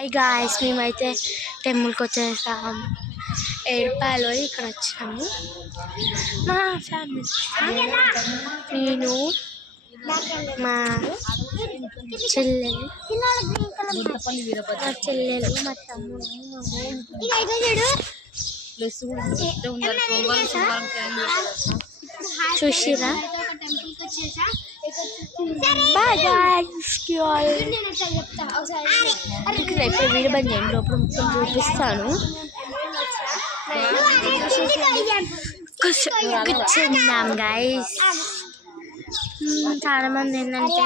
Hi guys, మేమైతే టెంపుల్కి వచ్చేసాం. ఏడుపాయలో ఇక్కడ వచ్చాము. మా ఫ్యామిలీ, నేను, మా చెల్లెలు, మా తమ్ముడు. చూసిరా? ఇప్పుడు వీడియో బంద్ చేయండి, లోపల మొత్తం చూపిస్తాను. కూర్చున్నాం గైస్. చాలా మంది ఏంటంటే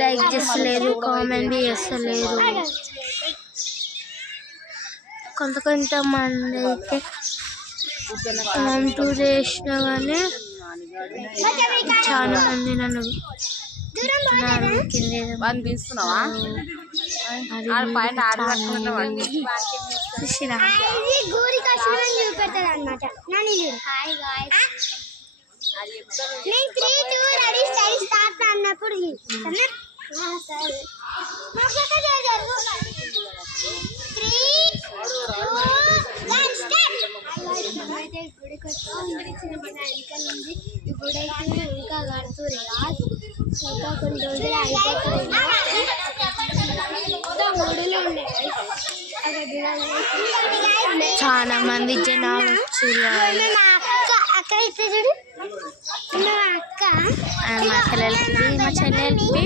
లైక్ చేస్తలేరు, కామెంట్ చేస్తలేరు. కొంతమంది అయితే కామెంట్ చేసినా కానీ చాలా మంది నన్ను గుడికి వచ్చి ఈ గుడి అయితే ఇంకా కడుతురు, ఇంకా కొన్ని రోజులు అయిపోతుంది. చాలా మంది జనాలు వచ్చారు. అక్క అయితే చూడు, అక్క మా చెల్లెలకి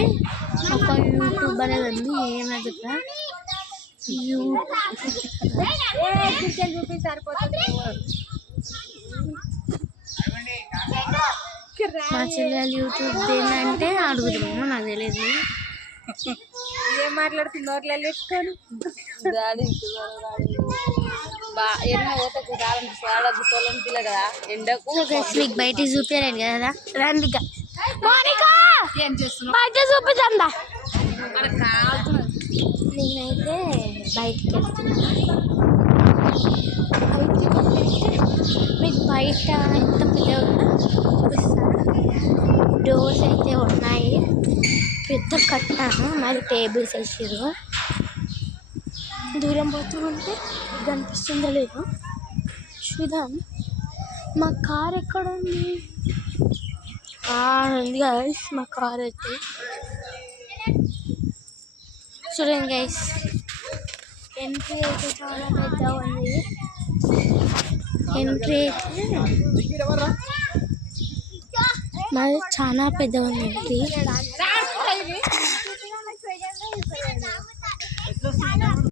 ఒక యూట్యూబ్ అనేది ఉంది. ఏమని చెప్పా, మా చెల్లెలు యూట్యూబ్ ఏంటంటే అడుగుతాము, నాకు తెలియదు. ఏం మాట్లాడుతున్నారు పెట్టుకొని ఎండకు మీకు బయట చూపించలేను కదా, రండి. ఏం చేస్తున్నా బయట చూపించందా? నేనైతే బయటికి వెళ్తున్నా. మీకు బయట ఎంత పెద్దగా చూపిస్తాను. డోర్స్ అయితే ఉన్నాయి, పెద్ద కట్టాను, మరి టేబుల్స్ వేసారు. దూరం పోతూ ఉంటే కనిపిస్తుందో లేదో చూద్దాం. మా కార్ ఎక్కడ ఉంది? ఉంది గైస్ మా కార్ అయితే. చూడండి గైస్, ఎంట్రీ అయితే చాలా పెద్దగా ఉంది. ఎంట్రీ అయితే మాది చాలా పెద్దగా ఉంది.